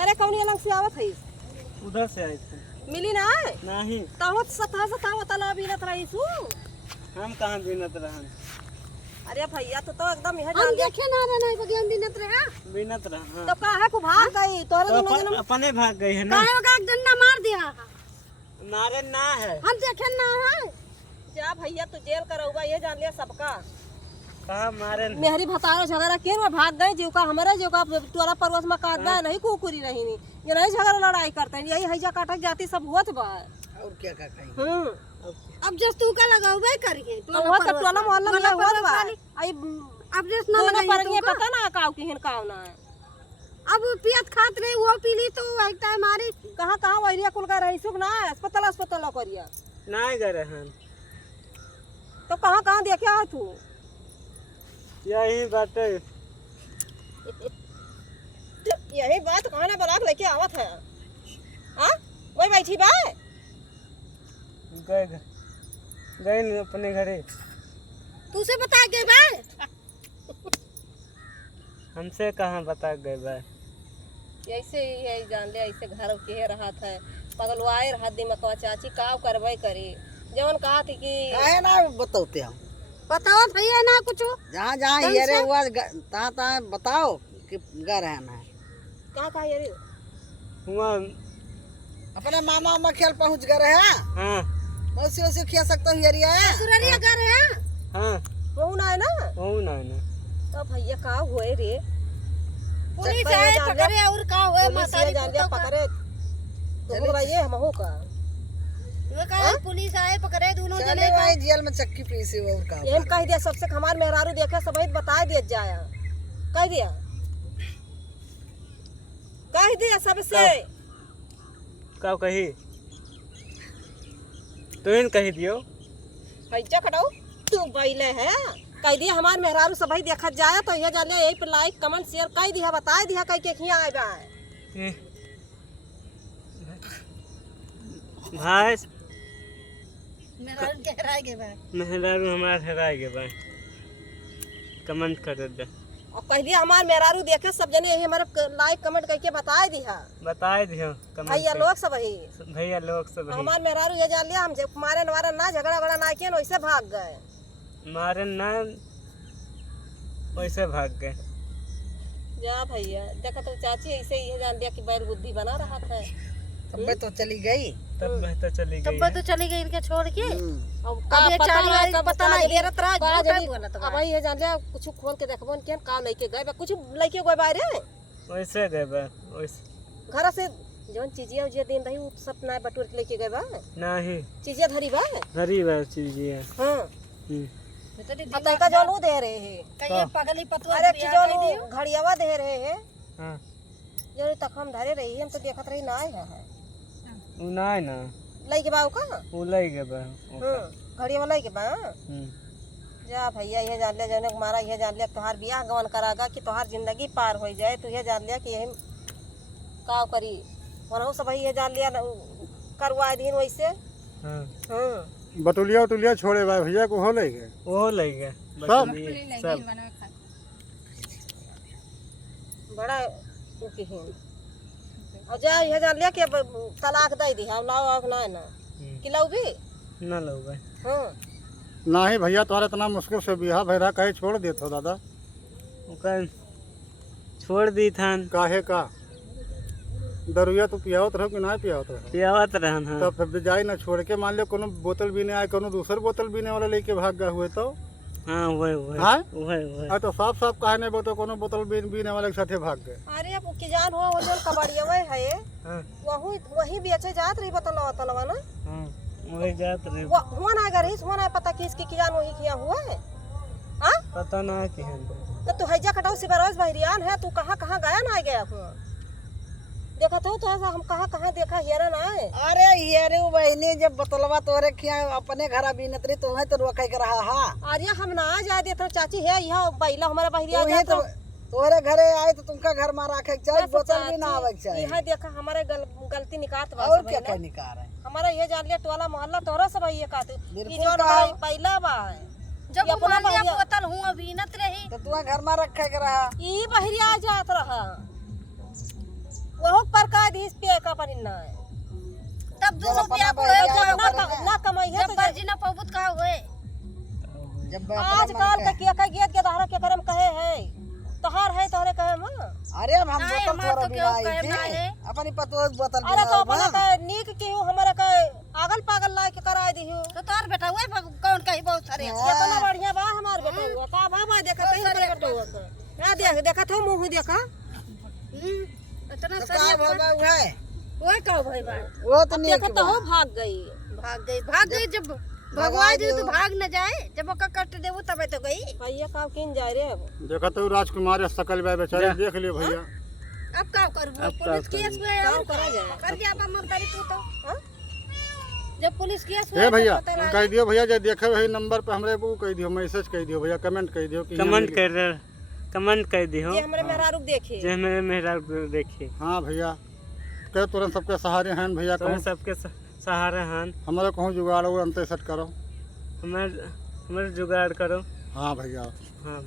करे कौन अलग से आवत है? उधर से आए थे। मिली ना है? नहीं तवत सता तला बीनत रही सु। हम कहाँ बीनत रहन। अरे भैया तो एकदम यह हम देखे ना नहीं बगिया बीनत रहा। बीनत रहन। तो काहे को भाग गई तोरे तो दोनों अपने भाग गई है ना। काहे का डंडा मार दिया। मारे ना है। हम देखे ना है। जा भैया तू जेल करौगा ये जान लिया सबका। कहाँ मारे मेहरी भतारो झगड़ा के में भाग गए जीव का हमारे जीव का तोरा परवस में काट गए नहीं कुकुरी नहीं ये नहीं झगड़ा लड़ाई करते हैं यही हैजा काटक जाती सब होत बा। और क्या का कहीं अब जस तू का लगावे करिए तो वो तो टोला मोहल्ला में होत बा आई अब जस ना दोनों पर लगाई ये पता ना काव की हिन काव ना है। अब पियत खात रही वो पीली तो एक टाइम मारी कहां वैरिया कुल का रही सुख ना अस्पताल करिया नहीं गए रहन। तो कहां देखा है तू? यही बाटे यही बात कहना बराक लेके आवत है। हां वही बैठी बा गए गए नहीं अपने घरे। तू से बता के बे हमसे कहाँ बता गए भाई। ऐसे ही है जान ले ऐसे घर के रहा था पगलवाए रहा दिमाग चाची काव करवाई करे जवन कहा थी कि है ना बताओते हम बताओ भैया ना कुछ जहाँ जहाँ ये हुआ तहाँ तहाँ बताओ कि घर रहना है। कहाँ ये हुआ अपने मामा उमा खेल पहुँच गए है। हाँ मौसी वैसे खिया सकता हूँ एरिया है। सुररिया घर है। हाँ वो ना है ना वो ना तो भैया का हुए रे पुलिस आए पकड़े और का हुए मातारी जान लिया पकड़े तो भैया हम हो का ये का पुलिस आए पकड़े दोनों चले जने भाई जेल में चक्की पीसी हुआ उनका एम कह दिया सबसे हमार मेहरारू देखे सब बता दिया जाया कह दिया सबसे का कही तो इन कही दियो पैसा कटाओ तू बैले है कह दिया हमार मेहरारू सब देखा जाए तो ये जान यही पर लाइक कमेंट शेयर कह दिया बता दिया कह के खिया आए बा भाई मेहरारू के हराए के बे मेहरारू हमारे हराए के भाई कमेंट कर दे और कह दिया हमार मेहरारू देखे सब जने यही हमारे लाइक कमेंट करके बता दिया बताए दियो कमेंट भैया लोग सब ही भैया लोग सब हमार मेहरारू ये जान लिया हम जब मारे नवारे ना झगड़ा बड़ा ना किए वैसे भाग गए मारे ना वैसे भाग गए। जा भैया देखा तो चाची ऐसे ही जान दिया कि बैल बुद्धि बना रहा था तब तो चली गई। तब मैं तो चली गई तब तो चली गई इनके छोड़ के अब ये चाली वाली कब पता नहीं घेरत रहा झूठा बोलत अब ये जान लिया कुछ खोल के देखबो न का लेके गए कुछ लेके गए बाहर वैसे गए बा वैसे घर से जौन चीजिया जे दिन रही उ सब ना बटोर के लेके गए बा नहीं चीजिया धरी बा हरी बार चीज है। हां पता का जौन उ दे रहे हैं कहीं पगली पतवा अरे जौन घड़ियावा दे रहे हैं हां जो तक हम धरे रही हम तो देखत रही ना है उ नहीं ना लेके बा का उ ले गए बा घड़ियावा लेके बा जा भैया ये जान लिया जौन मारा ये जान लिया तोहार बियाह गवन करागा कि तोहार जिंदगी पार हो जाए तो ये जान लिया कि यही का करी वनहु सब ये जान लिया करवा दिन वैसे हां बटुलिया उटुलिया छोड़े भाई भैया को हो ले गए वो ले गए सब बड़ा उकिहीन और जा ये जान लिया कि तलाक दे दी हम लाओ अब ना कि लाओ भी ना लो भाई। हां नहीं भैया तुम्हारा इतना मुश्किल से बिहार भैरा कहे छोड़ देते हो दादा ओकर छोड़ दी थान काहे का दरुया तो पियावत रहो कि ना पियावत रहो पियावत रहन। हाँ तब फिर जाए ना छोड़ के मान लो कोनो बोतल पीने आए कोनो दूसर बोतल पीने वाला लेके भाग गए हुए तो हाँ वही हाँ वही तो साफ साफ कहा नहीं बोतो कोनो बोतल पीने वाले के साथे भाग गए। अरे अब की जान हो वो जो कबाड़िया है हाँ वही बेचे जात रही बतलवा ना हाँ वही जात रहे हुआ ना अगर हुआ ना पता कि इसकी जान वही किया हुआ है हां पता ना कि है तो तू हैजा कटाऊ से बरोज बहरियान है तू कहां गया ना गया हुआ देखा तो ऐसा हम कहां देखा हेरा ना है। अरे ये बहनी जब बतलवा तोरे खिया अपने घर बीनतरी तो है तो रोके के रहा हा अरे हम ना जा देते चाची है यह बैला हमारा बहरिया तो तो तोरे घरे आए तो तुमका घर में रखे के चाहिए बोतल भी ना आवे के चाहिए। यह देखा हमारे गलती निकात बा और क्या क्या निकाल है हमारा ये जान लिया टोला मोहल्ला तोरा सब ये काते बिल्कुल ई जोन का। पहला बा जब अपना बोतल हुआ बीनत रही तो तू घर में रखे के रहा ई बहरिया जात रहा वो पर ना है तब जब दोनों अपना बिया बहन पड़े जाए जब तो करे। ना कमाई है जब बर्जी ना पबूत का होए जब आजकल के किया का गेट के धारा के करम कहे है तोहार है तोहरे कहे में अरे अब हम नहीं, बोतल हमार थोड़ा तो बिना केहू आई कहे ना है। थी अपनी पतो बोतल अरे तो बिना अपना का नीक की हूँ हमारे का आगल पागल ला के कराए दी हूँ तो तोर बेटा हुए कौन कही बहुत सारे कितना बढ़िया बा हमार बेटा हुआ का बाबा देखा तई हमारे बेटा हुआ का ना देख देखा तो मुंह देखा इतना तो सारे का बाबा है वही का भाई बा वो तो नहीं देखा तो हो भाग गई भाग गई जब भगवान जी तो भाग न जाए जब ओका कट देबू तबे तो गई भैया का किन जाए रे अब देखा तो राजकुमार सकल बाई बेचारे देख लियो भैया अब का करबू अब का पुलिस केस में काम करा जाए कर दिया बा ममतारी तू तो हाँ? जब पुलिस केस हे भैया कह दियो भैया जे देखे वही नंबर पे हमरे वो कह दियो मैसेज कह दियो भैया कमेंट कह दियो कि कमेंट कर दी हो ये हमारे मेहरारू देखे जो मेरे मेहरा देखिए हाँ भैया कह तुरंत सबके सहारे हैं भैया तो कहूँ सबके सहारा हन हमारे कहूँ जुगाड़ और अंतर सेट करो हमारे जुगाड़ करो हाँ भैया हाँ